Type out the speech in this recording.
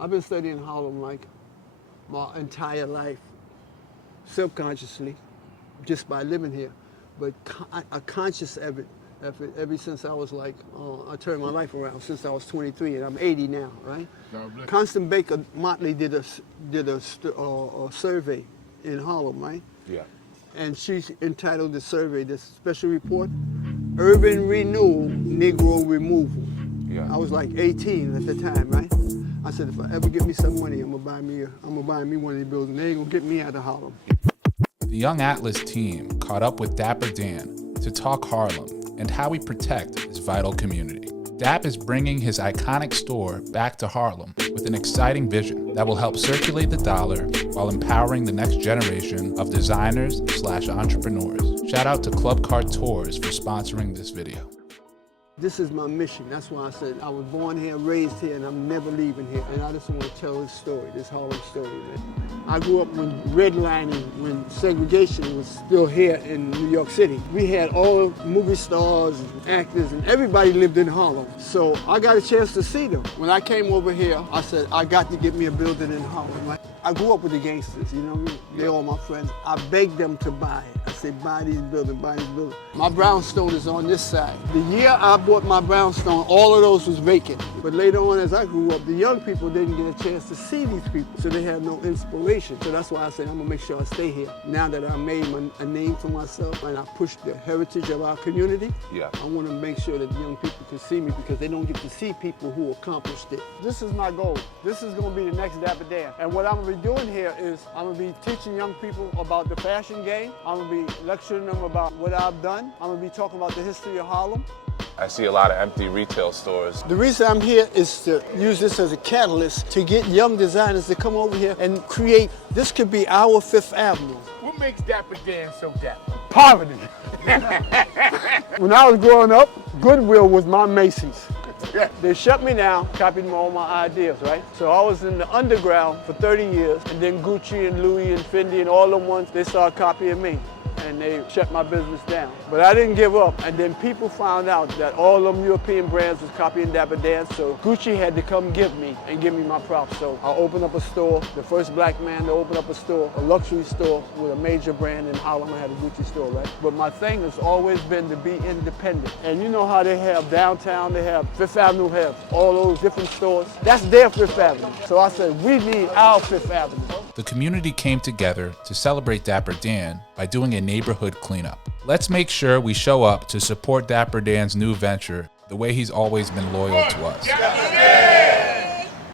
I've been studying Harlem like my entire life, subconsciously, just by living here, but a conscious effort ever since I was like, I turned my life around since I was 23, and I'm 80 now, right? Constant Baker Motley did a survey in Harlem, right? Yeah. And she entitled the survey, this special report, Urban Renewal, Negro Removal. Yeah. I was like 18 at the time, right? I said, if I ever get me some money, I'm gonna buy me one of these buildings. They ain't gonna get me out of Harlem. The Young Atlas team caught up with Dapper Dan to talk Harlem and how we protect this vital community. Dap is bringing his iconic store back to Harlem with an exciting vision that will help circulate the dollar while empowering the next generation of designers/entrepreneurs. Shout out to Club Card Tours for sponsoring this video. This is my mission. That's why I said I was born here, raised here, and I'm never leaving here. And I just want to tell this story, this Harlem story, man. I grew up when redlining, when segregation was still here in New York City. We had all movie stars and actors, and everybody lived in Harlem. So I got a chance to see them. When I came over here, I said, I got to get me a building in Harlem. Right? I grew up with the gangsters, you know what I mean? They're all my friends. I begged them to buy it. I said, buy these buildings, buy these buildings. My brownstone is on this side. The year I bought my brownstone, all of those was vacant. But later on, as I grew up, the young people didn't get a chance to see these people, so they had no inspiration. So that's why I said, I'm gonna make sure I stay here. Now that I made a name for myself and I push the heritage of our community, Yeah. I wanna make sure that the young people can see me because they don't get to see people who accomplished it. This is my goal. This is gonna be the next Dapper Dan. And what I'm gonna be doing here is I'm gonna be teaching young people about the fashion game. I'm gonna be lecturing them about what I've done. I'm gonna be talking about the history of Harlem. I see a lot of empty retail stores. The reason I'm here is to use this as a catalyst to get young designers to come over here and create, this could be our Fifth Avenue. What makes Dapper Dan so dapper? Poverty. When I was growing up, Goodwill was my Macy's. They shut me down, copied all my ideas, right? So I was in the underground for 30 years, and then Gucci and Louis and Fendi and all them ones, they started copying me. And they shut my business down. But I didn't give up. And then people found out that all them European brands was copying Dapper Dan, so Gucci had to come give me my props. So I opened up a store, the first black man to open up a store, a luxury store with a major brand in Harlem. I had a Gucci store, right? But my thing has always been to be independent. And you know how they have downtown, they have Fifth Avenue, have all those different stores. That's their Fifth Avenue. So I said, we need our Fifth Avenue. The community came together to celebrate Dapper Dan by doing a neighborhood cleanup. Let's make sure we show up to support Dapper Dan's new venture the way he's always been loyal to us.